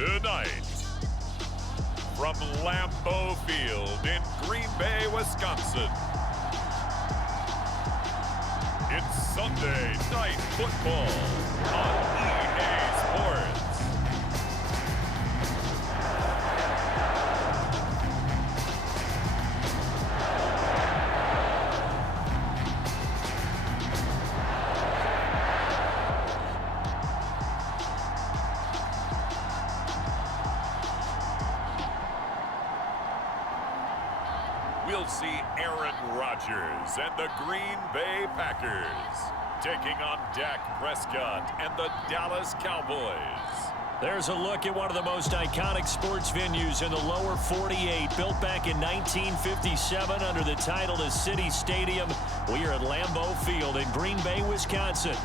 Tonight, from Lambeau Field in Green Bay, Wisconsin, it's Sunday Night Football on EA Sports. We'll see Aaron Rodgers and the Green Bay Packers taking on Dak Prescott and the Dallas Cowboys. There's a look at one of the most iconic sports venues in the lower 48, built back in 1957 under the title of City Stadium. We are at Lambeau Field in Green Bay, Wisconsin.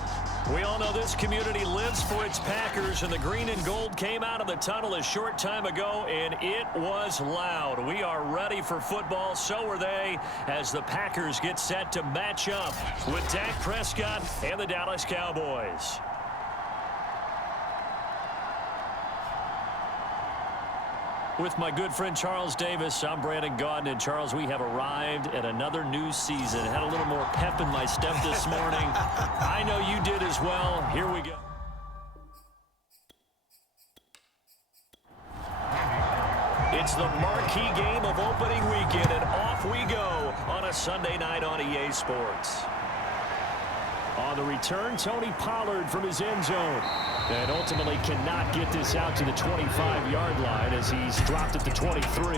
We all know this community lives for its Packers, and the green and gold came out of the tunnel a short time ago, and it was loud. We are ready for football, so are they, as the Packers get set to match up with Dak Prescott and the Dallas Cowboys. With my good friend Charles Davis, I'm Brandon Gaudin. And Charles, we have arrived at another new season. Had a little more pep in my step this morning. I know you did as well. Here we go. It's the marquee game of opening weekend, and off we go on a Sunday night on EA Sports. On the return, Tony Pollard from his end zone. And ultimately cannot get this out to the 25-yard line as he's dropped at the 23.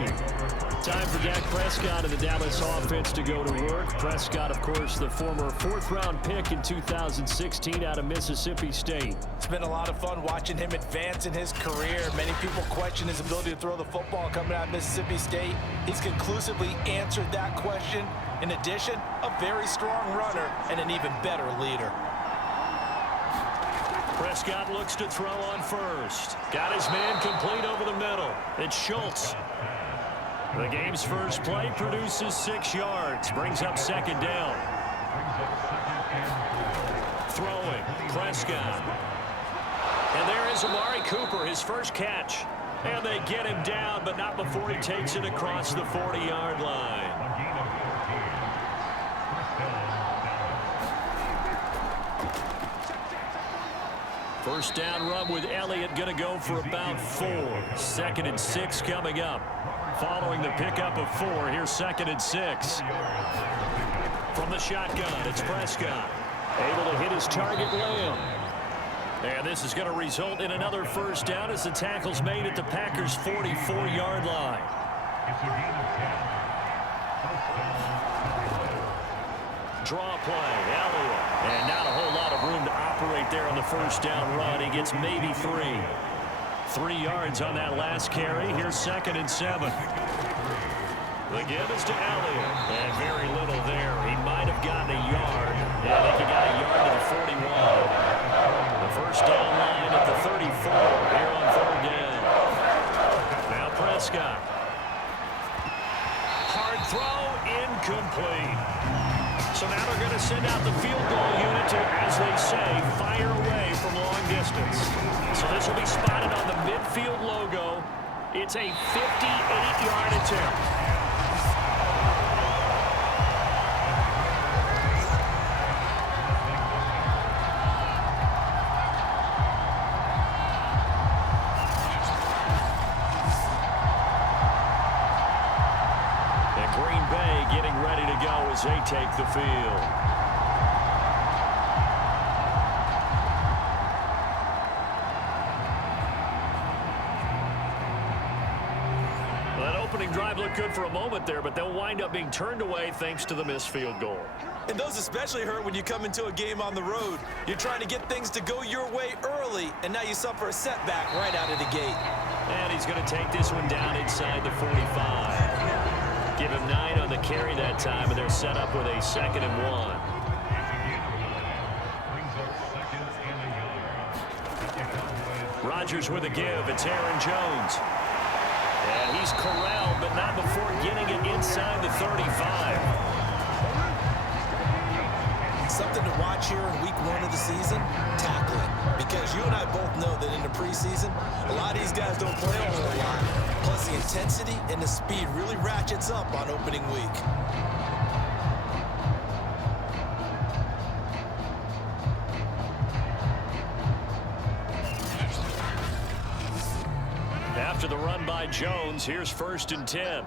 Time for Dak Prescott and the Dallas offense to go to work. Prescott, of course, the former fourth-round pick in 2016 out of Mississippi State. It's been a lot of fun watching him advance in his career. Many people question his ability to throw the football coming out of Mississippi State. He's conclusively answered that question. In addition, a very strong runner and an even better leader. Prescott looks to throw on first. Got his man complete over the middle. It's Schultz. The game's first play produces 6 yards. Brings up second down. Throwing, Prescott. And there is Amari Cooper, his first catch. And they get him down, but not before he takes it across the 40-yard line. First down run with Elliott, going to go for about 4. 2nd and 6 coming up. Following the pickup of 4, here's 2nd and 6. From the shotgun, it's Prescott. Able to hit his target, Lamb. And this is going to result in another first down as the tackle's made at the Packers' 44-yard line. Draw play, Elliott. And not a whole lot of room to operate there on the first down run. He gets maybe 3. 3 yards on that last carry. Here's 2nd and 7. The give is to Elliott. And very little there. He might have gotten a yard. Yeah, I think he got a yard to the 41. The first down line at the 34 here on 3rd down. Now Prescott. Hard throw, incomplete. So now they're going to send out the field goal unit to, as they say, fire away from long distance. So this will be spotted on the midfield logo. It's a 58-yard attempt. As they take the field. Well, that opening drive looked good for a moment there, but they'll wind up being turned away thanks to the missed field goal. And those especially hurt when you come into a game on the road. You're trying to get things to go your way early, and now you suffer a setback right out of the gate. And he's going to take this one down inside the 45. Give him 9 on the carry that time, and they're set up with a 2nd and 1. Rodgers with a give. It's Aaron Jones. And he's corralled, but not before getting it inside the 35. something to watch here in week 1 of the season, tackling. Because you and I both know that in the preseason, a lot of these guys don't play a whole lot. Plus, the intensity and the speed really ratchets up on opening week. After the run by Jones, here's 1st and 10.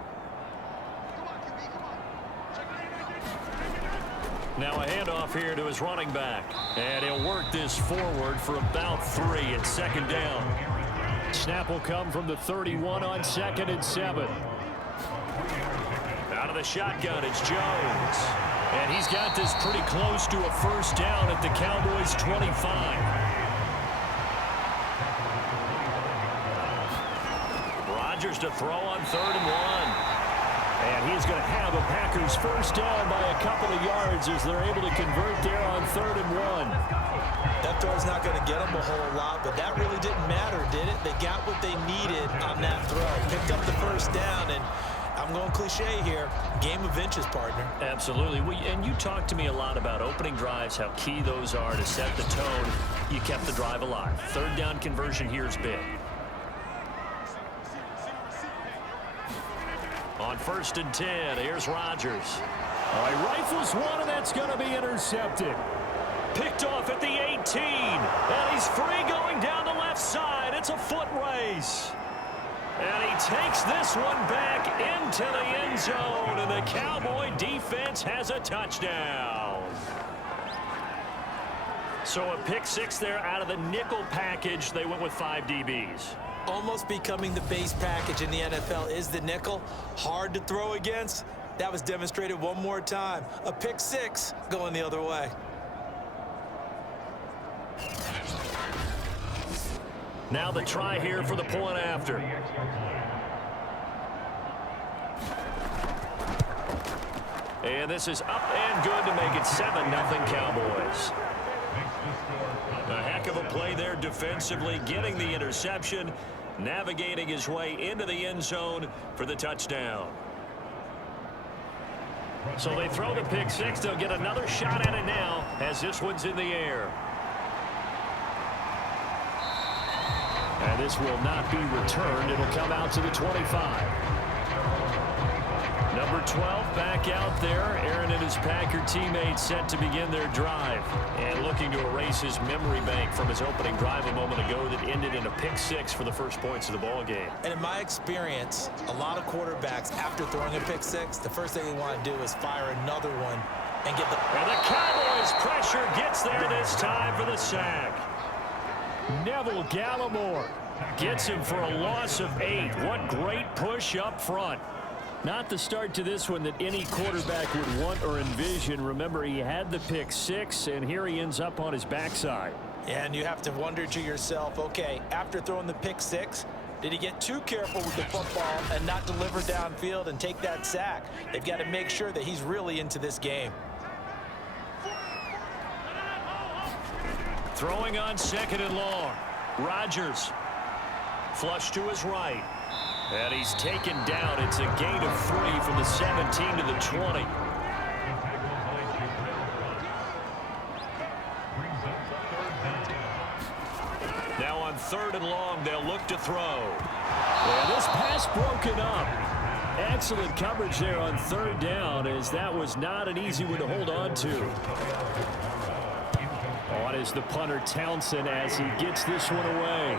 Now a handoff here to his running back. And he'll work this forward for about 3 at 2nd down. Snap will come from the 31 on 2nd and 7. Out of the shotgun, it's Jones. And he's got this pretty close to a 1st down at the Cowboys' 25. Rodgers to throw on 3rd and 1. And he's going to have a Packers 1st down by a couple of yards as they're able to convert there on 3rd and 1. That throw's not going to get them a whole lot, but that really didn't matter, did it? They got what they needed on that throw. Picked up the 1st down, and I'm going cliche here. Game of inches, partner. Absolutely. And you talked to me a lot about opening drives, how key those are to set the tone. You kept the drive alive. 3rd down conversion here is big. On 1st and 10, here's Rodgers. Oh, he rifles one, and that's going to be intercepted. Picked off at the 18, and he's free going down the left side. It's a foot race. And he takes this one back into the end zone, and the Cowboy defense has a touchdown. So a pick 6 there out of the nickel package. They went with 5 DBs. Almost becoming the base package in the NFL is the nickel. Hard to throw against. That was demonstrated one more time. A pick 6 going the other way. Now the try here for the point after. And this is up and good to make it 7-0 Cowboys. A heck of a play there defensively, getting the interception, navigating his way into the end zone for the touchdown. So they throw the pick 6. They'll get another shot at it now as this one's in the air. And this will not be returned. It'll come out to the 25. Number 12 back out there. Aaron and his Packer teammates set to begin their drive. And looking to erase his memory bank from his opening drive a moment ago that ended in a pick 6 for the first points of the ball game. And in my experience, a lot of quarterbacks, after throwing a pick 6, the first thing they want to do is fire another one and get the... And the Cowboys pressure gets there this time for the sack. Neville Gallimore gets him for a loss of 8. What great push up front. Not the start to this one that any quarterback would want or envision. Remember, he had the pick 6, and here he ends up on his backside. And you have to wonder to yourself, okay, after throwing the pick 6, did he get too careful with the football and not deliver downfield and take that sack? They've got to make sure that he's really into this game. Throwing on 2nd and long. Rodgers. Flush to his right. And he's taken down. It's a gain of 3 from the 17 to the 20. Now on 3rd and long, they'll look to throw. And this pass broken up. Excellent coverage there on 3rd down, as that was not an easy one to hold on to. On is the punter Townsend as he gets this one away.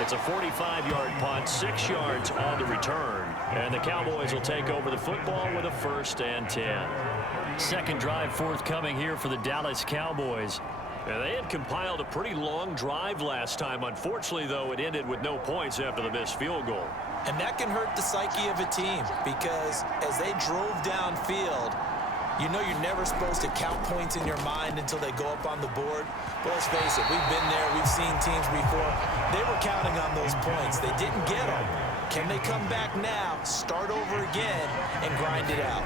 It's a 45-yard punt, 6 yards on the return. And the Cowboys will take over the football with a 1st and 10. Second drive forthcoming here for the Dallas Cowboys. And they had compiled a pretty long drive last time. Unfortunately, though, it ended with no points after the missed field goal. And that can hurt the psyche of a team, because as they drove downfield, you know you're never supposed to count points in your mind until they go up on the board. But let's face it, we've been there, we've seen teams before. They were counting on those points. They didn't get them. Can they come back now, start over again, and grind it out?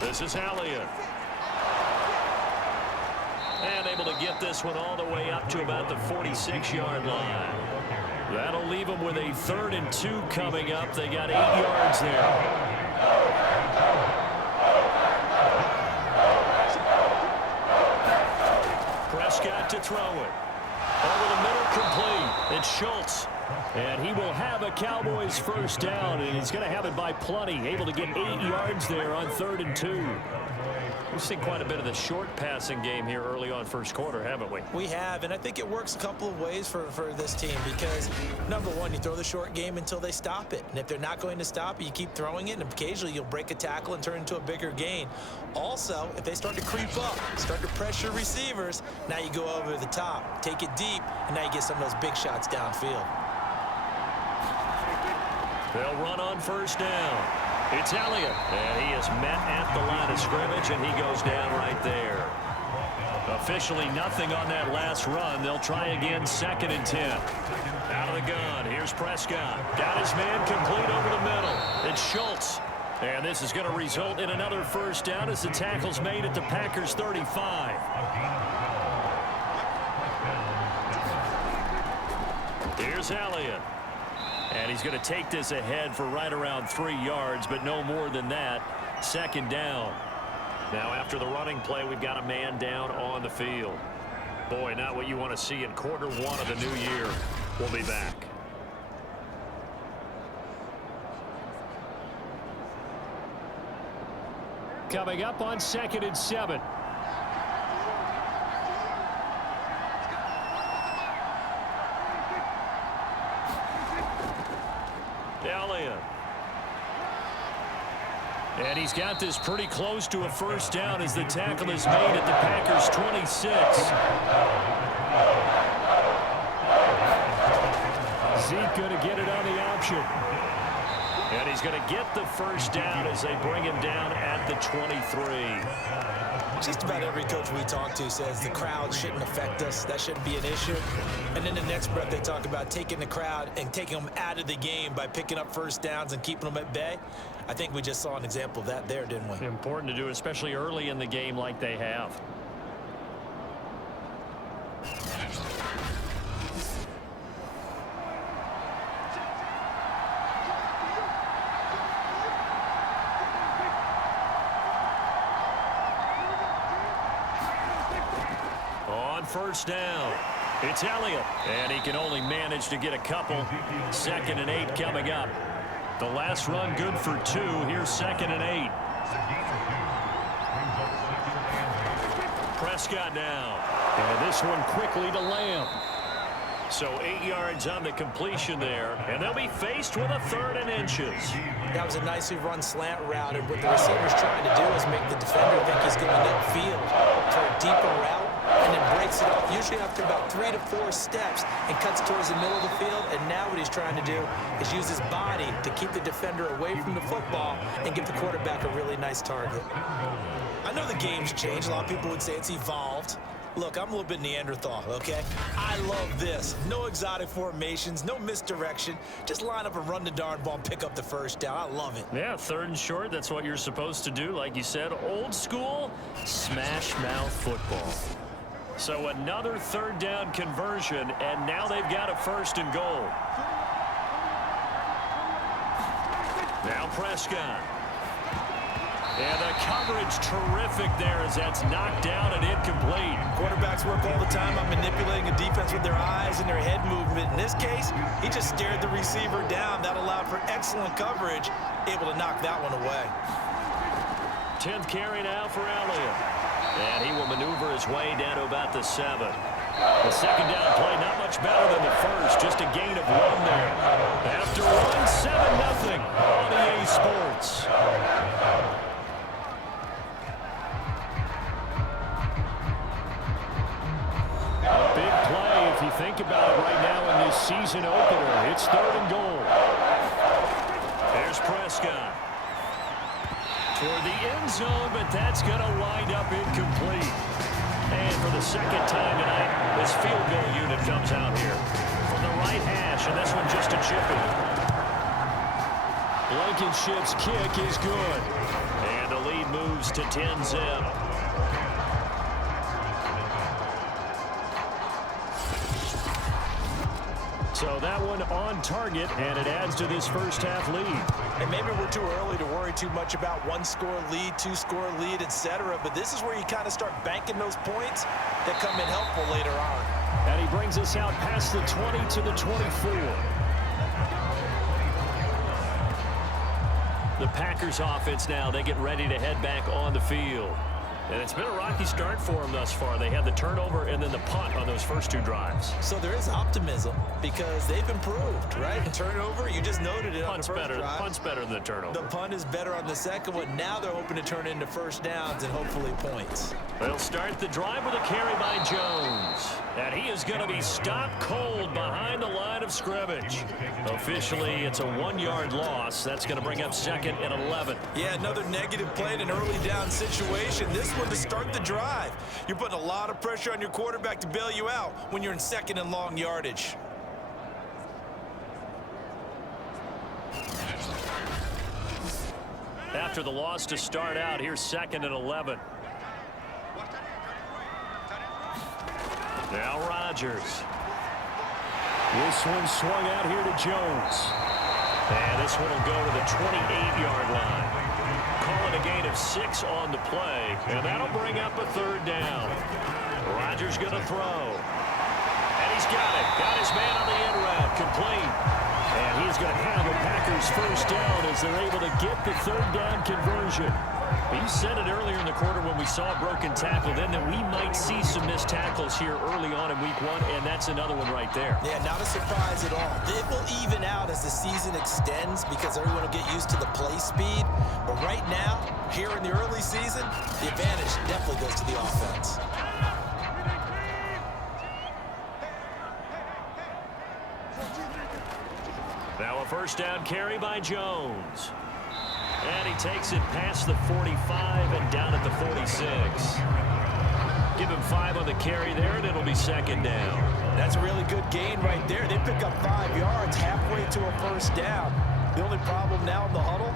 This is Elliott. And able to get this one all the way up to about the 46-yard line. That'll leave them with a 3rd and 2 coming up. They got 8 yards there. Prescott to throw it. Over the middle, complete. It's Schultz. And he will have a Cowboys first down, and he's going to have it by plenty. Able to get 8 yards there on 3rd and 2. We've seen quite a bit of the short passing game here early on first quarter, haven't we? We have, and I think it works a couple of ways for this team because, number one, you throw the short game until they stop it. And if they're not going to stop it, you keep throwing it, and occasionally you'll break a tackle and turn it into a bigger gain. Also, if they start to creep up, start to pressure receivers, now you go over the top, take it deep, and now you get some of those big shots downfield. They'll run on first down. It's Elliott, and he is met at the line of scrimmage, and he goes down right there. Officially nothing on that last run. They'll try again, 2nd and 10. Out of the gun, here's Prescott. Got his man complete over the middle. It's Schultz. And this is going to result in another first down as the tackle's made at the Packers' 35. Here's Elliott. And he's going to take this ahead for right around 3 yards, but no more than that. 2nd down. Now, after the running play, we've got a man down on the field. Boy, not what you want to see in quarter 1 of the new year. We'll be back. Coming up on 2nd and 7. Elliott. And he's got this pretty close to a first down as the tackle is made at the Packers' 26. Zeke going to get it on the option. And he's going to get the first down as they bring him down at the 23. Just about every coach we talk to says the crowd shouldn't affect us. That shouldn't be an issue. And in the next breath, they talk about taking the crowd and taking them out of the game by picking up first downs and keeping them at bay. I think we just saw an example of that there, didn't we? Important to do, especially early in the game like they have. First down. It's Elliott, and he can only manage to get a couple. 2nd and 8 coming up. The last run good for 2. Here's 2nd and 8. Prescott now. And this one quickly to Lamb. So 8 yards on the completion there, and they'll be faced with a 3rd and inches. That was a nicely run slant route, and what the receiver's trying to do is make the defender think he's going upfield for a deeper route, and then breaks it off, usually after about 3 to 4 steps, and cuts towards the middle of the field. And now what he's trying to do is use his body to keep the defender away from the football and give the quarterback a really nice target. I know the game's changed. A lot of people would say it's evolved. Look, I'm a little bit Neanderthal, okay? I love this. No exotic formations, no misdirection. Just line up and run the darn ball and pick up the first down. I love it. Yeah, 3rd and short, that's what you're supposed to do. Like you said, old school, smash mouth football. So another 3rd down conversion, and now they've got a 1st and goal. Now Prescott. And the coverage terrific there as that's knocked down and incomplete. Quarterbacks work all the time on manipulating a defense with their eyes and their head movement. In this case, he just stared the receiver down. That allowed for excellent coverage, able to knock that one away. 10th carry now for Elliott. And he will maneuver his way down to about the 7. The 2nd down play not much better than the first, just a gain of 1 there. After 1, 7-0 on EA Sports. A big play if you think about it right now in this season opener. It's 3rd and goal. There's Prescott. Toward the end zone, but that's going to wind up incomplete. And for the 2nd time tonight, this field goal unit comes out here from the right hash, and this one just a chipping. Blankenship's kick is good. And the lead moves to 10-zip. So that one on target, and it adds to this first half lead. And maybe we're too early to worry too much about one-score lead, two-score lead, etc. But this is where you kind of start banking those points that come in helpful later on. And he brings us out past the 20 to the 24. The Packers offense now, they get ready to head back on the field. And it's been a rocky start for them thus far. They had the turnover and then the punt on those first two drives. So there is optimism because they've improved, right? Turnover, you just noted it on the first drive. Punt's better than the turnover. The punt is better on the second one. Now they're hoping to turn it into first downs and hopefully points. They'll start the drive with a carry by Jones. And he is going to be stopped cold behind the line of scrimmage. Officially, it's a 1-yard loss. That's going to bring up 2nd and 11. Yeah, another negative play in an early down situation. This one to start the drive. You're putting a lot of pressure on your quarterback to bail you out when you're in 2nd and long yardage. After the loss to start out, here's 2nd and 11. Now Rodgers. This one swung out here to Jones. And this one will go to the 28-yard line. Calling a gain of 6 on the play. And that'll bring up a 3rd down. Rodgers going to throw. And he's got it. Got his man on the end route. Complete. And he's going to have a Packers first down as they're able to get the 3rd down conversion. You said it earlier in the quarter when we saw a broken tackle then that we might see some missed tackles here early on in week 1, and that's another one right there. Yeah, not a surprise at all. It will even out as the season extends because everyone will get used to the play speed. But right now, here in the early season, the advantage definitely goes to the offense. Now a first down carry by Jones. And he takes it past the 45 and down at the 46. Give him 5 on the carry there, and it'll be 2nd down. That's a really good gain right there. They pick up 5 yards halfway to a first down. The only problem now in the huddle,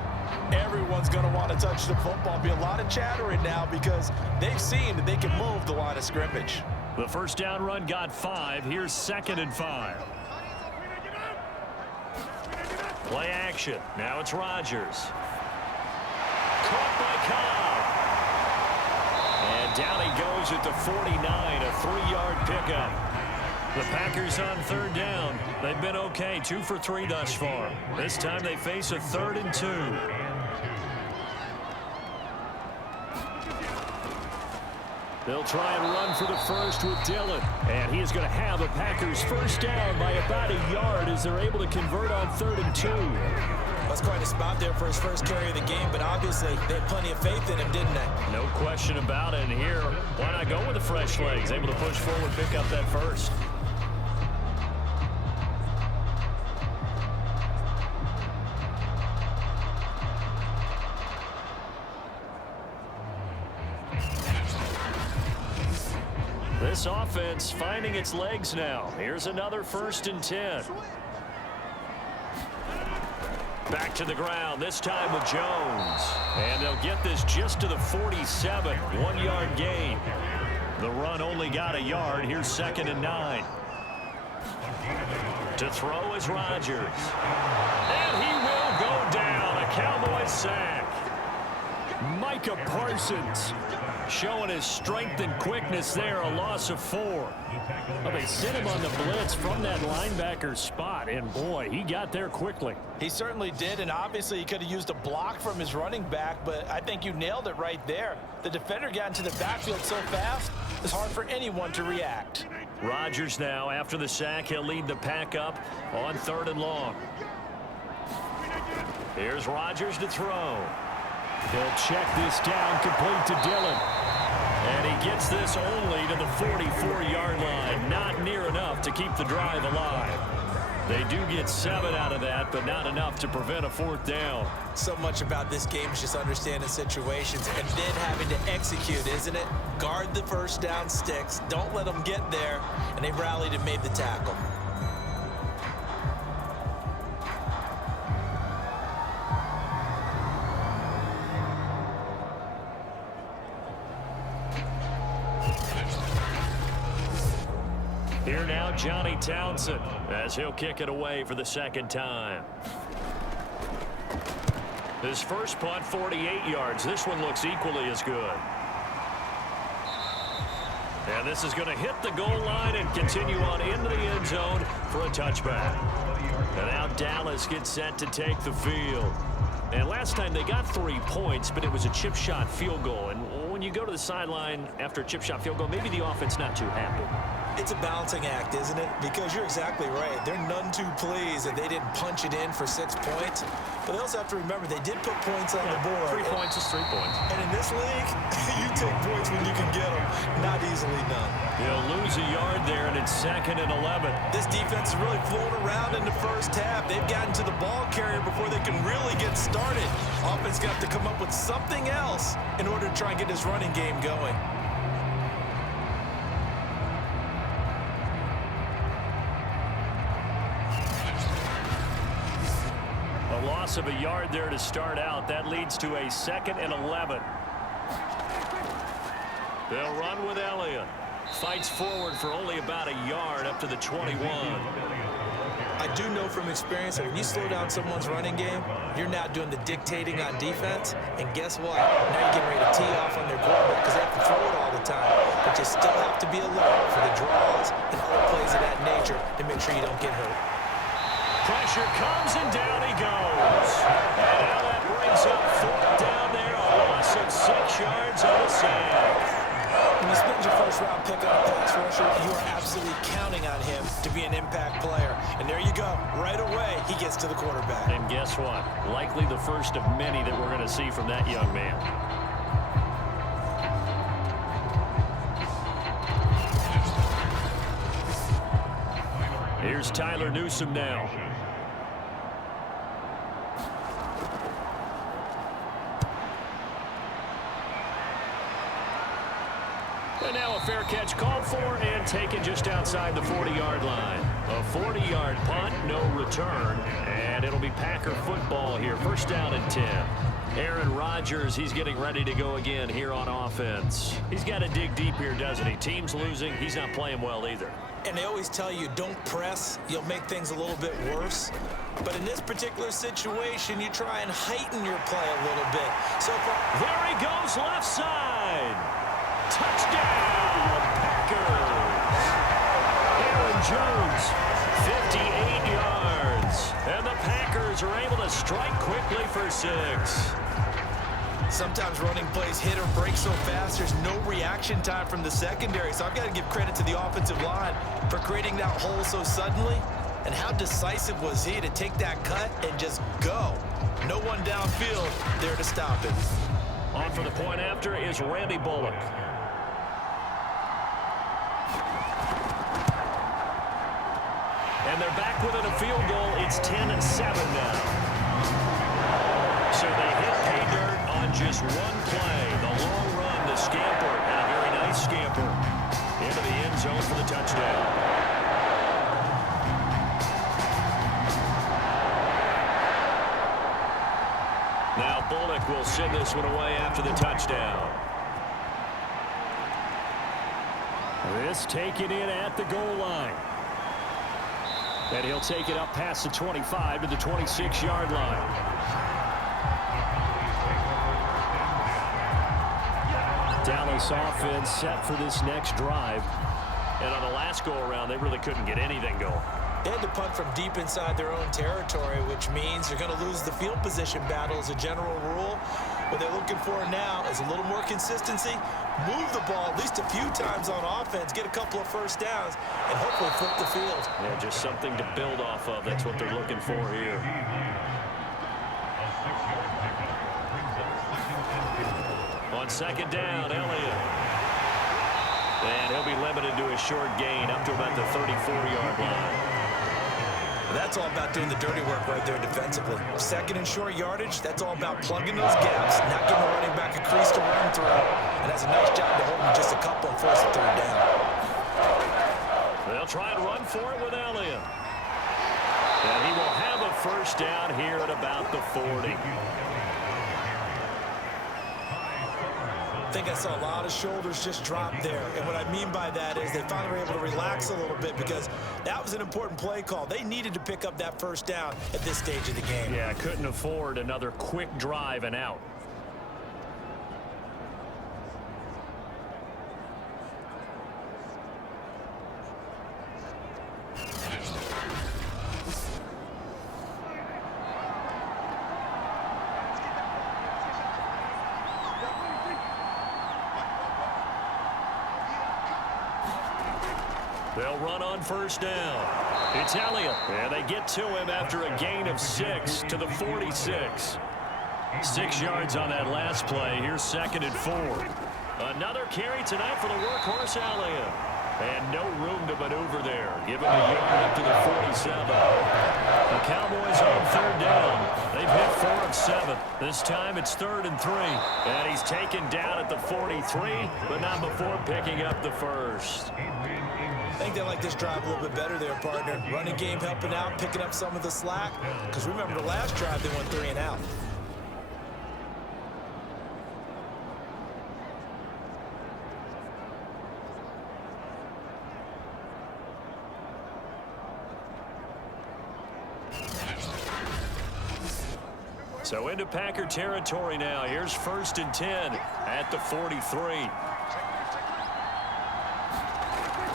everyone's going to want to touch the football. Be a lot of chattering now because they've seen that they can move the line of scrimmage. The first down run got 5. Here's 2nd and 5. Play action. Now it's Rodgers. Caught by Cobb. And down he goes at the 49, a 3-yard pickup. The Packers on 3rd down. They've been okay, 2 for 3 thus far. This time they face a 3rd and 2. They'll try and run for the first with Dillon. And he is going to have a Packers first down by about a yard as they're able to convert on 3rd and 2. That's quite a spot there for his first carry of the game, but obviously they had plenty of faith in him, didn't they? No question about it. And here, why not go with the fresh legs? Able to push forward, pick up that first. This offense finding its legs now. Here's another 1st and 10. Back to the ground, this time with Jones. And they'll get this just to the 47, 1-yard gain. The run only got a yard. Here's 2nd and 9. To throw is Rodgers. And he will go down. A Cowboys sack. Micah Parsons showing his strength and quickness there, a loss of 4. Well, they sent him on the blitz from that linebacker spot, and boy, he got there quickly. He certainly did, and obviously he could have used a block from his running back, but I think you nailed it right there. The defender got into the backfield so fast, it's hard for anyone to react. Rodgers now, after the sack, he'll lead the pack up on 3rd and long. Here's Rodgers to throw. He'll check this down, complete to Dillon. And he gets this only to the 44-yard line. Not near enough to keep the drive alive. They do get 7 out of that, but not enough to prevent a 4th down. So much about this game is just understanding situations and then having to execute, isn't it? Guard the first down sticks. Don't let them get there. And they rallied and made the tackle. Here now, Johnny Townsend, as he'll kick it away for the second time. His first punt, 48 yards. This one looks equally as good. And this is going to hit the goal line and continue on into the end zone for a touchback. And now Dallas gets set to take the field. And last time they got 3 points, but it was a chip shot field goal. And when you go to the sideline after a chip shot field goal, maybe the offense not too happy. It's a balancing act, isn't it? Because you're exactly right. They're none too pleased that they didn't punch it in for 6 points. But they also have to remember they did put points on the board. 3 points is 3 points. And in this league, you take points when you can get them. Not easily done. He'll lose a yard there, and it's 2nd and 11. This defense is really flown around in the first half. They've gotten to the ball carrier before they can really get started. Offense going to have to come up with something else in order to try and get this running game going. A loss of a yard there to start out. That leads to a 2nd and 11. They'll run with Elliott. Fights forward for only about a yard up to the 21. I do know from experience that when you slow down someone's running game, you're now doing the dictating on defense. And guess what? Now you're getting ready to tee off on their quarterback because they have to throw it all the time. But you still have to be alert for the draws and other plays of that nature to make sure you don't get hurt. Pressure comes, and down he goes. And now that brings up 4th down there. A loss of 6 yards on a sack. When you spend your first-round pick on a pass rusher, you are absolutely counting on him to be an impact player. And there you go. Right away, he gets to the quarterback. And guess what? Likely the first of many that we're going to see from that young man. Here's Tyler Newsome now. And now a fair catch called for and taken just outside the 40-yard line. A 40-yard punt, no return, and it'll be Packer football here. 1st down and 10. Aaron Rodgers, he's getting ready to go again here on offense. He's got to dig deep here, doesn't he? Team's losing. He's not playing well either. And they always tell you, don't press. You'll make things a little bit worse. But in this particular situation, you try and heighten your play a little bit. So there he goes, left side. Touchdown, Packers. Aaron Jones, 58 yards. And the Packers are able to strike quickly for 6. Sometimes running plays hit or break so fast, there's no reaction time from the secondary. So I've got to give credit to the offensive line for creating that hole so suddenly. And how decisive was he to take that cut and just go? No one downfield there to stop it. On for the point after is Randy Bullock. And they're back within a field goal. It's 10-7 now. So they hit pay dirt on just one play. The long run, the scamper, and a very nice scamper into the end zone for the touchdown. Now Bullock will send this one away after the touchdown. This taken in at the goal line. And he'll take it up past the 25 to the 26-yard line. Dallas offense set for this next drive. And on the last go-around, they really couldn't get anything going. They had to punt from deep inside their own territory, which means they're going to lose the field position battle as a general rule. What they're looking for now is a little more consistency, move the ball at least a few times on offense, get a couple of first downs, and hopefully flip the field. Yeah, just something to build off of. That's what they're looking for here. On 2nd down, Elliott. And he'll be limited to a short gain up to about the 34-yard line. That's all about doing the dirty work right there defensively. 2nd and short yardage, that's all about plugging those gaps, not giving the running back a crease to run through. And that's a nice job to hold him just a couple and force a 3rd down. They'll try and run for it with Elliott. And he will have a 1st down here at about the 40. I think I saw a lot of shoulders just drop there. And what I mean by that is they finally were able to relax a little bit because that was an important play call. They needed to pick up that first down at this stage of the game. Yeah, couldn't afford another quick drive and out. They'll run on first down. It's Elliott. And they get to him after a gain of 6 to the 46. 6 yards on that last play. Here's 2nd and 4. Another carry tonight for the workhorse Elliott. And no room to maneuver there. Give him a yard up to the 47. The Cowboys on 3rd down. They've hit 4 of 7. This time it's 3rd and 3. And he's taken down at the 43, but not before picking up the first. I think they like this drive a little bit better there, partner. Running game helping out, picking up some of the slack. Because remember the last drive, they went 3 and out. So into Packer territory now. Here's 1st and 10 at the 43.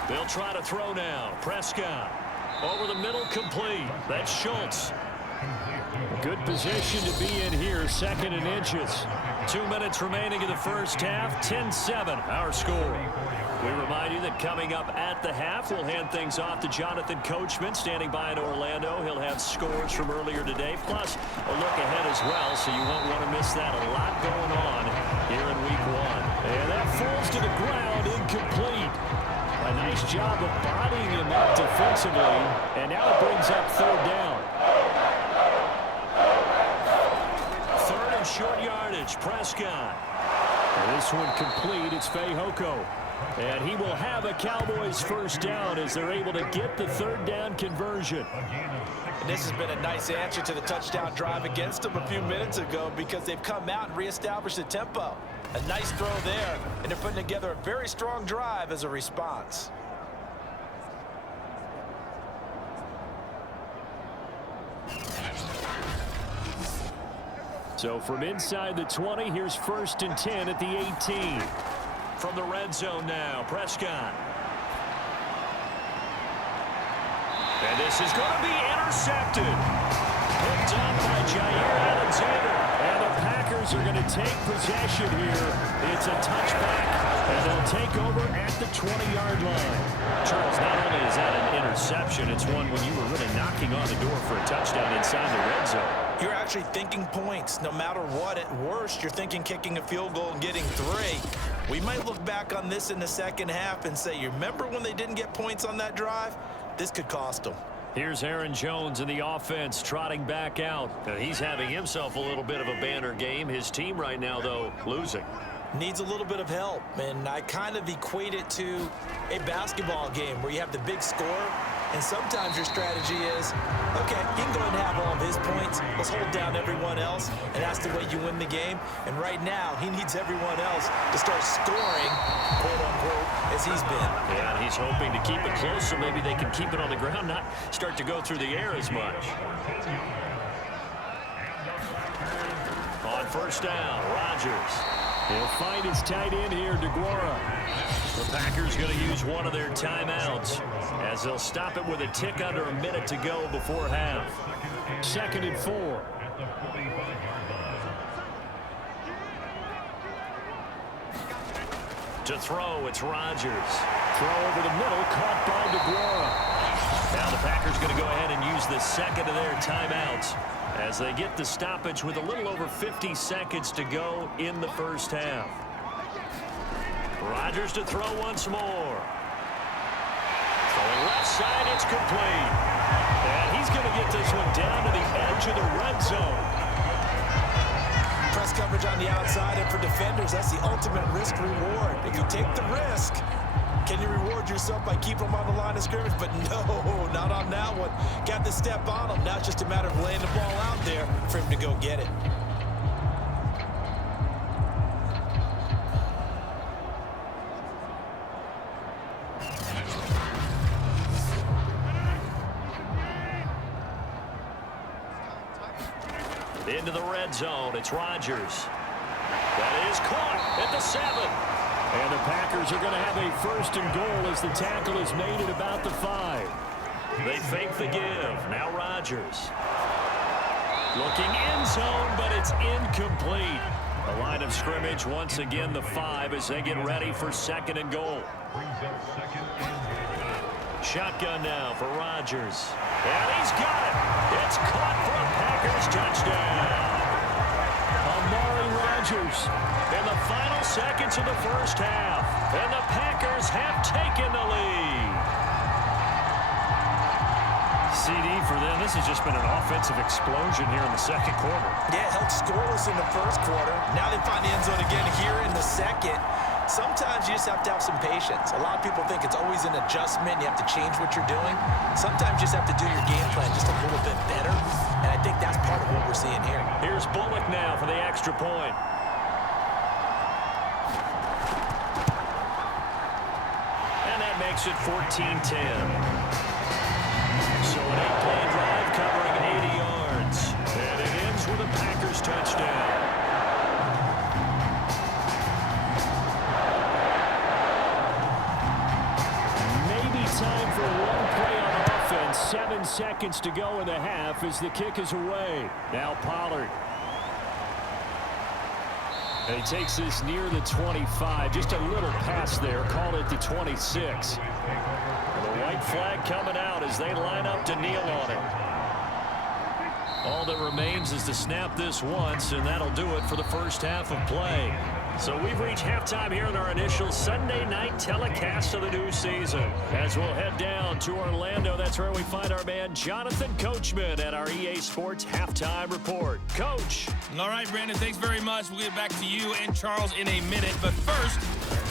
They'll try to throw now. Prescott over the middle, complete. That's Schultz. Good position to be in here, 2nd and inches. 2 minutes remaining in the first half. 10-7 our score. We remind you that coming up at the half, we'll hand things off to Jonathan Coachman standing by in Orlando. He'll have scores from earlier today, plus a look ahead as well, so you won't want to miss that. A lot going on here in week 1. And that falls to the ground, incomplete. A nice job of bodying him up defensively, and now it brings up 3rd down. 3rd and short yardage, Prescott. And this one complete, it's Fehoko. And he will have a Cowboys first down as they're able to get the 3rd down conversion. And this has been a nice answer to the touchdown drive against them a few minutes ago because they've come out and reestablished the tempo. A nice throw there, and they're putting together a very strong drive as a response. So from inside the 20, here's 1st and 10 at the 18. From the red zone now, Prescott. And this is going to be intercepted. Picked up by Jair Alexander. And the Packers are going to take possession here. It's a touchback, and they'll take over at the 20-yard line. Charles, not only is that an interception, it's one when you were really knocking on the door for a touchdown inside the red zone. You're actually thinking points. No matter what, at worst, you're thinking kicking a field goal and getting 3. We might look back on this in the second half and say, you remember when they didn't get points on that drive? This could cost them. Here's Aaron Jones in the offense trotting back out. He's having himself a little bit of a banner game. His team right now, though, losing. Needs a little bit of help, and I kind of equate it to a basketball game where you have the big score, and sometimes your strategy is, okay, he can go ahead and have all of his points. Let's hold down everyone else, and that's the way you win the game. And right now, he needs everyone else to start scoring, quote-unquote, as he's been. Yeah, and he's hoping to keep it close so maybe they can keep it on the ground, not start to go through the air as much. On first down, Rodgers. He'll find his tight end here, DeGuara. The Packers going to use one of their timeouts as they'll stop it with a tick under a minute to go before half. 2nd and 4. To throw, it's Rodgers. Throw over the middle, caught by DeGuara. Now the Packers going to go ahead and use the 2nd of their timeouts as they get the stoppage with a little over 50 seconds to go in the first half. Rodgers to throw once more. Throwing left side, it's complete. And he's going to get this one down to the edge of the red zone. Press coverage on the outside, and for defenders, that's the ultimate risk-reward. If you take the risk, can you reward yourself by keeping them on the line of scrimmage? But no, not on that one. Got to step on them. Now it's just a matter of laying the ball out there for him to go get it. Into the red zone. It's Rodgers. That is caught at the 7. And the Packers are going to have a 1st and goal as the tackle is made at about the 5. They fake the give. Now Rodgers. Looking end zone, but it's incomplete. The line of scrimmage once again the 5 as they get ready for 2nd and goal. Shotgun now for Rodgers. And he's got it. It's caught for a Packers touchdown. Amari Rodgers in the final seconds of the first half. And the Packers have taken the lead. CD for them. This has just been an offensive explosion here in the 2nd quarter. Yeah, held scoreless in the 1st quarter. Now they find the end zone again here in the 2nd. Sometimes you just have to have some patience. A lot of people think it's always an adjustment. You have to change what you're doing. Sometimes you just have to do your game plan just a little bit better. And I think that's part of what we're seeing here. Here's Bullock now for the extra point. And that makes it 14-10. So an 8-play drive covering 80 yards. And it ends with a Packers touchdown. Maybe time for one play on offense. 7 seconds to go in the half as the kick is away. Now Pollard. And he takes this near the 25. Just a little pass there. Call it the 26. The white flag coming out as they line up to kneel on it. All that remains is to snap this once, and that'll do it for the first half of play. So we've reached halftime here in our initial Sunday night telecast of the new season. As we'll head down to Orlando, that's where we find our man Jonathan Coachman at our EA Sports Halftime Report. Coach. All right, Brandon, thanks very much. We'll get back to you and Charles in a minute. But first,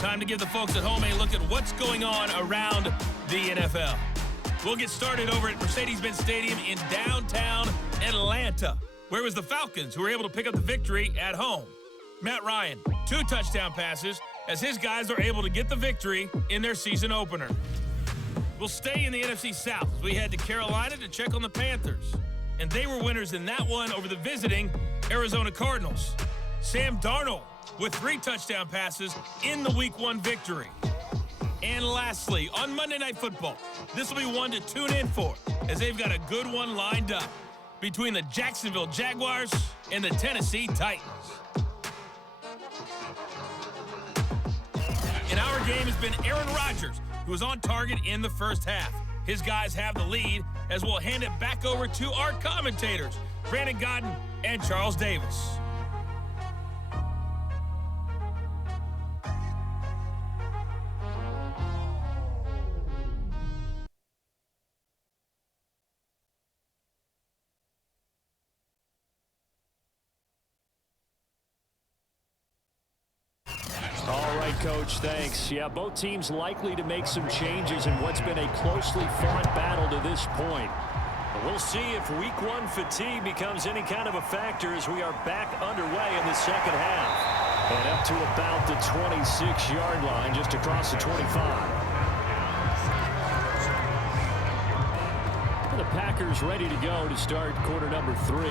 time to give the folks at home a look at what's going on around the NFL. We'll get started over at Mercedes-Benz Stadium in downtown Atlanta, where it was the Falcons who were able to pick up the victory at home. Matt Ryan, 2 touchdown passes as his guys are able to get the victory in their season opener. We'll stay in the NFC South as we head to Carolina to check on the Panthers. And they were winners in that one over the visiting Arizona Cardinals. Sam Darnold with 3 touchdown passes in the Week 1 victory. And lastly, on Monday Night Football, this will be one to tune in for as they've got a good one lined up between the Jacksonville Jaguars and the Tennessee Titans. In our game has been Aaron Rodgers, who was on target in the first half. His guys have the lead as we'll hand it back over to our commentators, Brandon Godden and Charles Davis. Coach, thanks. Yeah, both teams likely to make some changes in what's been a closely fought battle to this point. But we'll see if Week 1 fatigue becomes any kind of a factor as we are back underway in the second half. And up to about the 26-yard line, just across the 25. The Packers ready to go to start quarter number 3.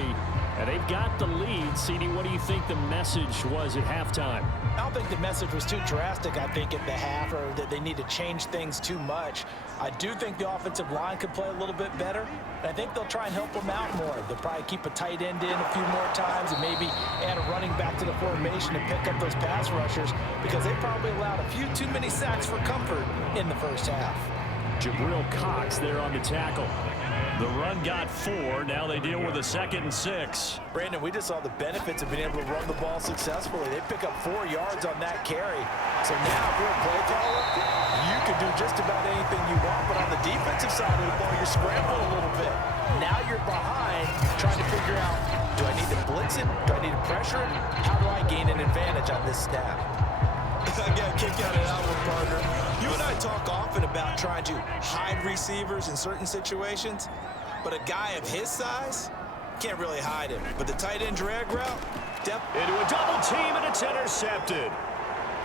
And they've got the lead. CD, what do you think the message was at halftime? I don't think the message was too drastic, I think, at the half, or that they need to change things too much. I do think the offensive line could play a little bit better, and I think they'll try and help them out more. They'll probably keep a tight end in a few more times and maybe add a running back to the formation to pick up those pass rushers because they probably allowed a few too many sacks for comfort in the first half. Jabril Cox there on the tackle. The run got 4. Now they deal with a 2nd and 6. Brandon, we just saw the benefits of being able to run the ball successfully. They pick up 4 yards on that carry. So now if you're a play caller, you can do just about anything you want. But on the defensive side of the ball, you're scrambling a little bit. Now you're behind trying to figure out, do I need to blitz it? Do I need to pressure it? How do I gain an advantage on this snap? I got a kick out of that one, partner. You and I talk often about trying to hide receivers in certain situations, but a guy of his size can't really hide him. But the tight end drag route, into a double team, and it's intercepted.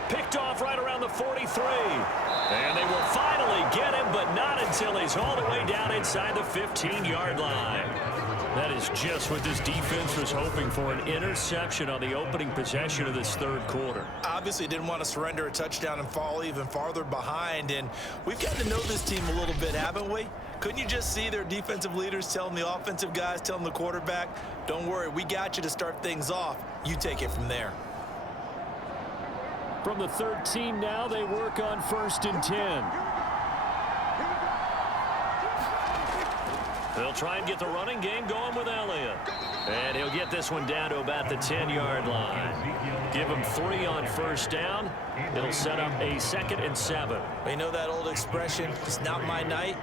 Picked off right around the 43. And they will finally get him, but not in until he's all the way down inside the 15-yard line. That is just what this defense was hoping for, an interception on the opening possession of this third quarter. Obviously didn't want to surrender a touchdown and fall even farther behind, and we've gotten to know this team a little bit, haven't we? Couldn't you just see their defensive leaders telling the offensive guys, telling the quarterback, don't worry, we got you to start things off. You take it from there. From the 13 now, they work on 1st and 10. They'll try and get the running game going with Elliott. And he'll get this one down to about the 10-yard line. Give him 3 on 1st down. It'll set up a 2nd and 7. You know that old expression, it's not my night?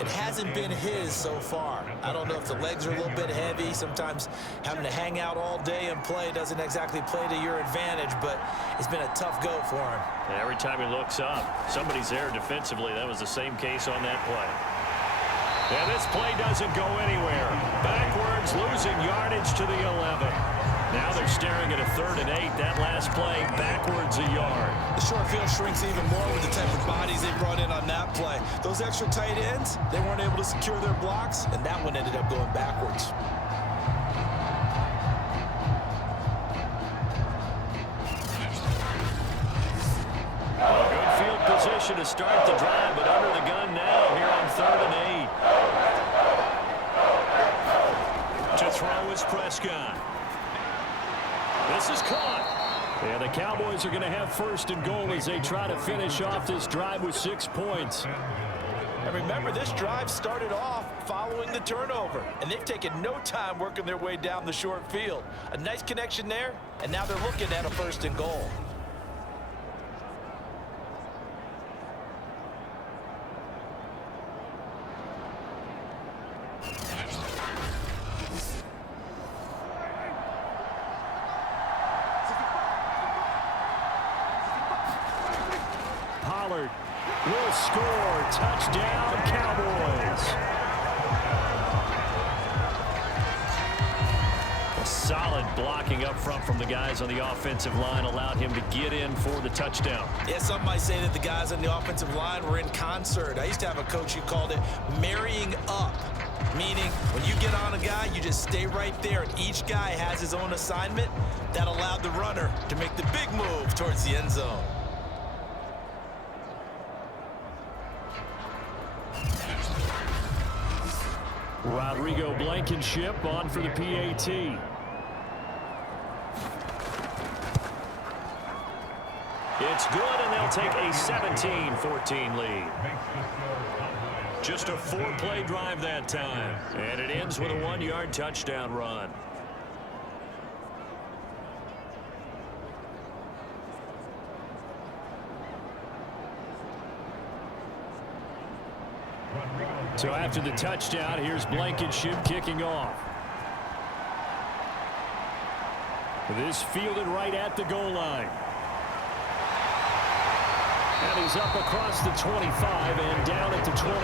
It hasn't been his so far. I don't know if the legs are a little bit heavy. Sometimes having to hang out all day and play doesn't exactly play to your advantage, but it's been a tough go for him. And every time he looks up, somebody's there defensively. That was the same case on that play. And this play doesn't go anywhere. Backwards, losing yardage to the 11. Now they're staring at a 3rd and 8. That last play, backwards a yard. The short field shrinks even more with the type of bodies they brought in on that play. Those extra tight ends, they weren't able to secure their blocks, and that one ended up going backwards. Good field position to start the drive, but under the gun now here on 3rd and 8. To throw is Prescott. This is caught. And the Cowboys are going to have 1st and goal as they try to finish off this drive with 6 points. And remember, this drive started off following the turnover, and they've taken no time working their way down the short field. A nice connection there, and now they're looking at a 1st and goal. Will score. Touchdown, Cowboys. A solid blocking up front from the guys on the offensive line allowed him to get in for the touchdown. Yeah, some might say that the guys on the offensive line were in concert. I used to have a coach who called it marrying up, meaning when you get on a guy, you just stay right there, and each guy has his own assignment. That allowed the runner to make the big move towards the end zone. Rodrigo Blankenship on for the PAT. It's good, and they'll take a 17-14 lead. Just a 4-play drive that time, and it ends with a 1-yard touchdown run. So after the touchdown, here's Blankenship kicking off. This fielded right at the goal line. And he's up across the 25 and down at the 28.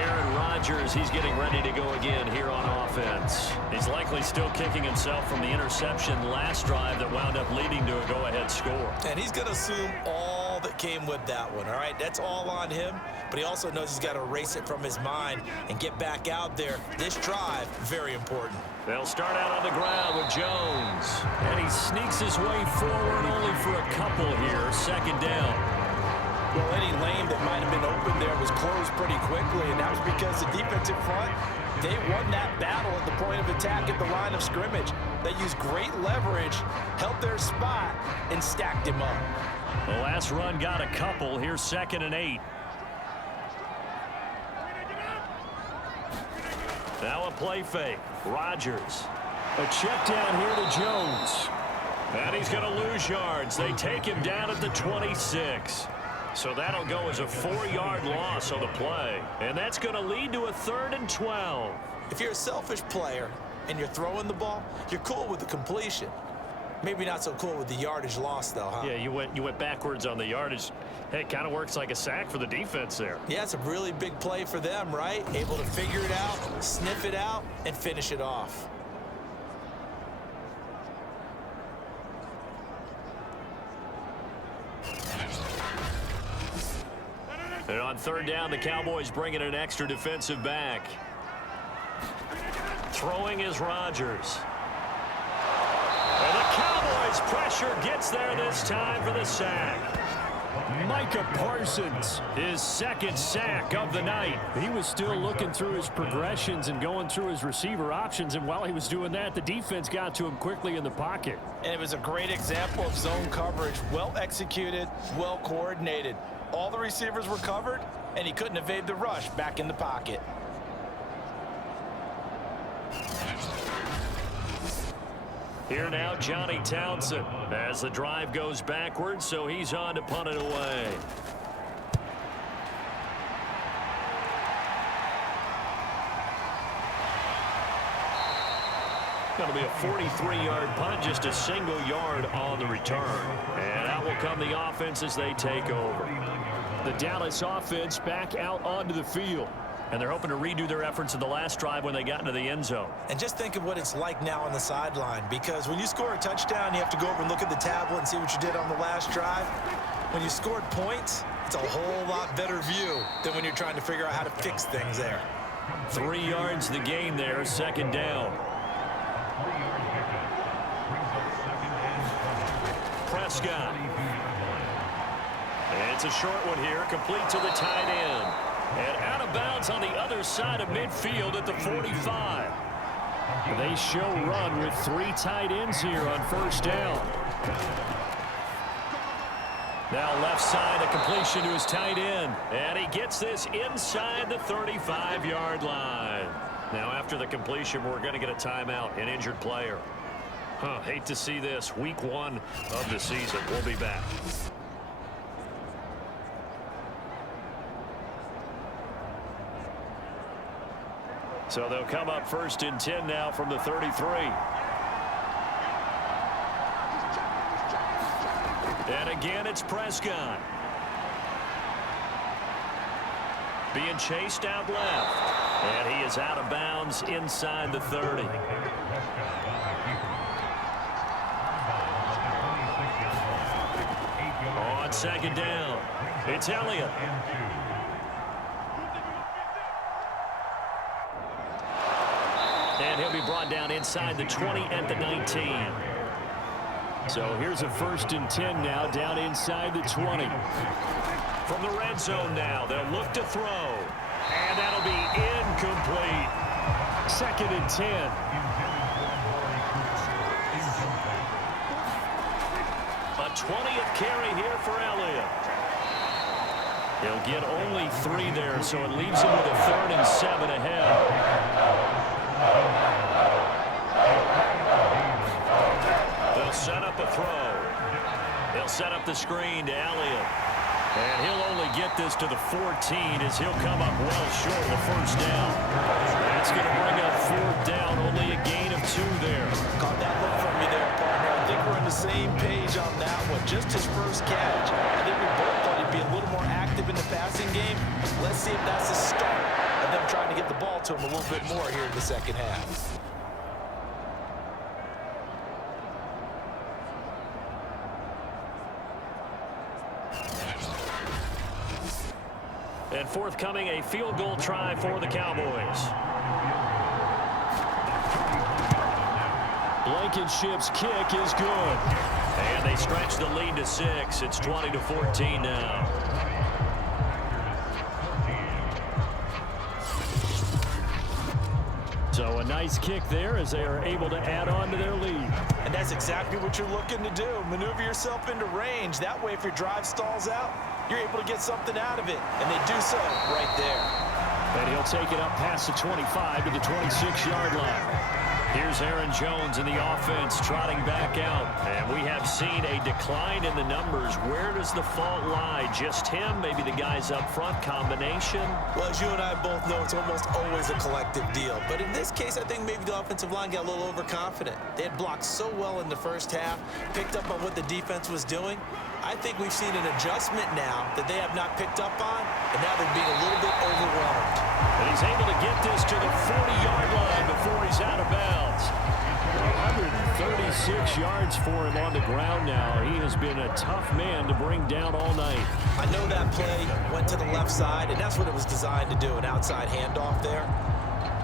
Aaron Rodgers, he's getting ready to go again here on offense. He's likely still kicking himself from the interception last drive that wound up leading to a go-ahead score. And he's going to assume all that came with that one, all right? That's all on him, but he also knows he's got to erase it from his mind and get back out there. This drive, very important. They'll start out on the ground with Jones. And he sneaks his way forward only for a couple here. 2nd down. Well, any lane that might have been open there was closed pretty quickly, and that was because the defensive front, they won that battle at the point of attack at the line of scrimmage. They used great leverage, held their spot, and stacked him up. The last run got a couple. Here's 2nd and 8. Now a play fake. Rodgers. A check down here to Jones. And he's going to lose yards. They take him down at the 26. So that'll go as a 4-yard loss on the play. And that's going to lead to a 3rd and 12. If you're a selfish player and you're throwing the ball, you're cool with the completion. Maybe not so cool with the yardage loss, though, huh? Yeah, you went backwards on the yardage. Hey, it kind of works like a sack for the defense there. Yeah, it's a really big play for them, right? Able to figure it out, sniff it out, and finish it off. And on third down, the Cowboys bring in an extra defensive back. Throwing is Rodgers. And the Cowboys pressure gets there this time for the sack. Micah Parsons, his second sack of the night. He was still looking through his progressions and going through his receiver options, and while he was doing that, the defense got to him quickly in the pocket. And it was a great example of zone coverage. Well executed, well coordinated. All the receivers were covered, and he couldn't evade the rush back in the pocket. Here now, Johnny Townsend, as the drive goes backwards, so he's on to punt it away. Going to be a 43-yard punt, just a single yard on the return. And out will come the offense as they take over. The Dallas offense back out onto the field. And they're hoping to redo their efforts in the last drive when they got into the end zone. And just think of what it's like now on the sideline, because when you score a touchdown, you have to go over and look at the tablet and see what you did on the last drive. When you scored points, it's a whole lot better view than when you're trying to figure out how to fix things there. 3 yards the gain there, second down. Prescott. It's a short one here, complete to the tight end. And out of bounds on the other side of midfield at the 45. They show run with 3 tight ends here on first down. Now left side, a completion to his tight end. And he gets this inside the 35-yard line. Now after the completion, we're going to get a timeout, an injured player. Hate to see this. Week 1 of the season. We'll be back. So they'll come up first and 10 now from the 33. And again, it's Prescott. Being chased out left. And he is out of bounds inside the 30. On second down, it's Elliott. And he'll be brought down inside the 20 at the 19. So here's a first and 10 now, down inside the 20. From the red zone now, they'll look to throw. And that'll be incomplete. Second and 10. A 20th carry here for Elliott. He'll get only 3 there, so it leaves him with a 3rd and 7 ahead. They'll set up a throw. They'll set up the screen to Elliott. And he'll only get this to the 14 as he'll come up well short of the first down. That's going to bring up 4th down, only a gain of 2 there. Caught that look from me there, partner. I think we're on the same page on that one. Just his first catch. I think we both thought he'd be a little more active in the passing game. Let's see if that's the start of them trying to get the ball to him a little bit more here in the second half. And forthcoming, a field goal try for the Cowboys. Blankenship's kick is good. And they stretch the lead to 6. It's 20-14 now. So a nice kick there as they are able to add on to their lead. And that's exactly what you're looking to do. Maneuver yourself into range. That way, if your drive stalls out, you're able to get something out of it. And they do so right there. And he'll take it up past the 25 to the 26-yard line. Here's Aaron Jones in the offense trotting back out. And we have seen a decline in the numbers. Where does the fault lie? Just him? Maybe the guys up front? Combination? Well, as you and I both know, it's almost always a collective deal. But in this case, I think maybe the offensive line got a little overconfident. They had blocked so well in the first half, picked up on what the defense was doing. I think we've seen an adjustment now that they have not picked up on, and now they're being a little bit overwhelmed. And he's able to get this to the 40-yard line before he's out of bounds. 36 yards for him on the ground now. He has been a tough man to bring down all night. I know that play went to the left side, and that's what it was designed to do, an outside handoff there.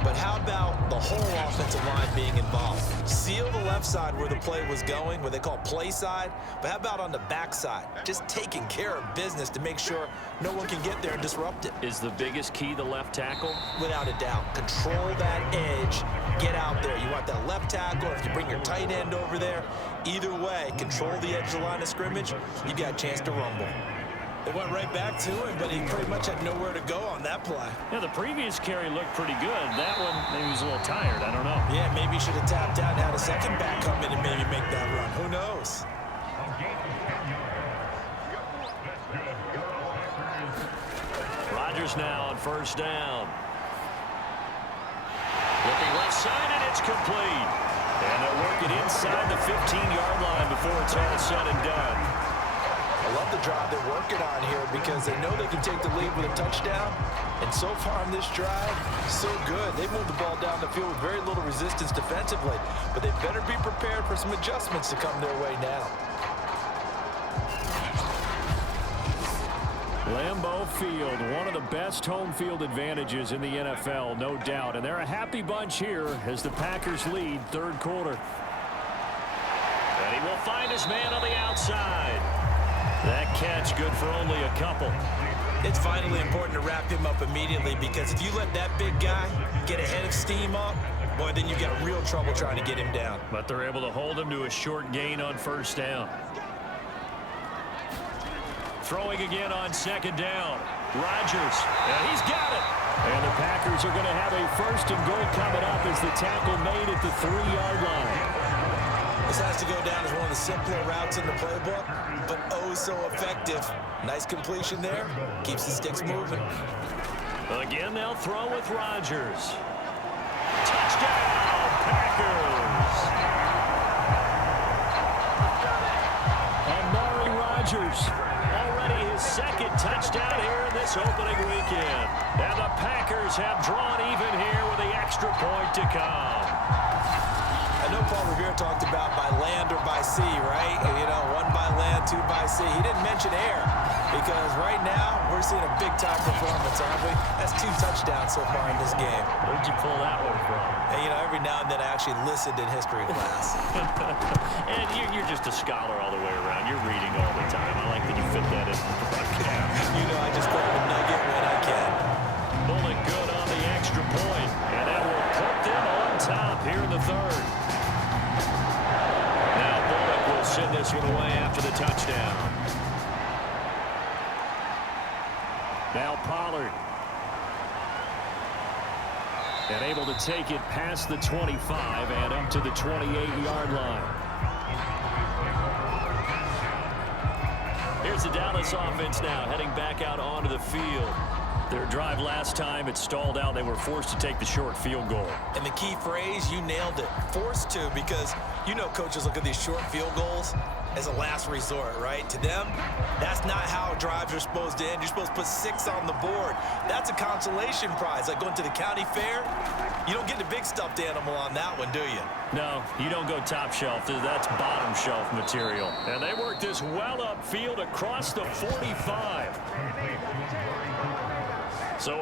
But how about the whole offensive line being involved? Seal the left side where the play was going, what they call play side. But how about on the back side? Just taking care of business to make sure no one can get there and disrupt it. Is the biggest key the left tackle? Without a doubt. Control that edge. Get out there. You want that left tackle, or if you bring your tight end over there. Either way, control the edge of the line of scrimmage. You got a chance to rumble. They went right back to him, but he pretty much had nowhere to go on that play. Yeah, the previous carry looked pretty good. That one, maybe he was a little tired. I don't know. Yeah, maybe he should have tapped out and had a second back come in and maybe make that run. Who knows? Rodgers now on first down. Looking left side, and it's complete. And they'll work it inside the 15-yard line before it's all said and done. I love the drive they're working on here because they know they can take the lead with a touchdown. And so far on this drive, so good. They moved the ball down the field with very little resistance defensively. But they better be prepared for some adjustments to come their way now. Lambeau Field, one of the best home field advantages in the NFL, no doubt. And they're a happy bunch here as the Packers lead third quarter. And he will find his man on the outside. That catch good for only a couple. It's vitally important to wrap him up immediately because if you let that big guy get a head of steam up, boy, then you got real trouble trying to get him down. But they're able to hold him to a short gain on first down. Throwing again on second down. Rodgers, and he's got it. And the Packers are going to have a first and goal coming up as the tackle made at the 3-yard line. This has to go down as one of the simpler routes in the playbook, but oh so effective. Nice completion there. Keeps the sticks moving. Again, they'll throw with Rodgers. Touchdown, Packers. Amari Rodgers, already his second touchdown here in this opening weekend. And the Packers have drawn even here with the extra point to come. I know Paul Revere talked about by land or by sea, right? You know, one by land, two by sea. He didn't mention air because right now we're seeing a big-time performance, aren't we? That's 2 touchdowns so far in this game. Where'd you pull that one from? And, you know, every now and then I actually listened in history class. And you're just a scholar all the way around. You're reading all the time. I like that you fit that in the broadcast. You know, I just grab a nugget when I can. Bullock good on the extra point, and that will put them on top here in the third. Now Bullock will send this one away after the touchdown. now Pollard. And able to take it past the 25 and up to the 28-yard line. Here's the Dallas offense now heading back out onto the field. Their drive last time, it stalled out. They were forced to take the short field goal. And the key phrase, you nailed it. Forced to, because you know coaches look at these short field goals as a last resort, right? To them, that's not how drives are supposed to end. You're supposed to put 6 on the board. That's a consolation prize, like going to the county fair. You don't get the big stuffed animal on that one, do you? No, you don't go top shelf. That's bottom shelf material. And they work this well upfield across the 45. So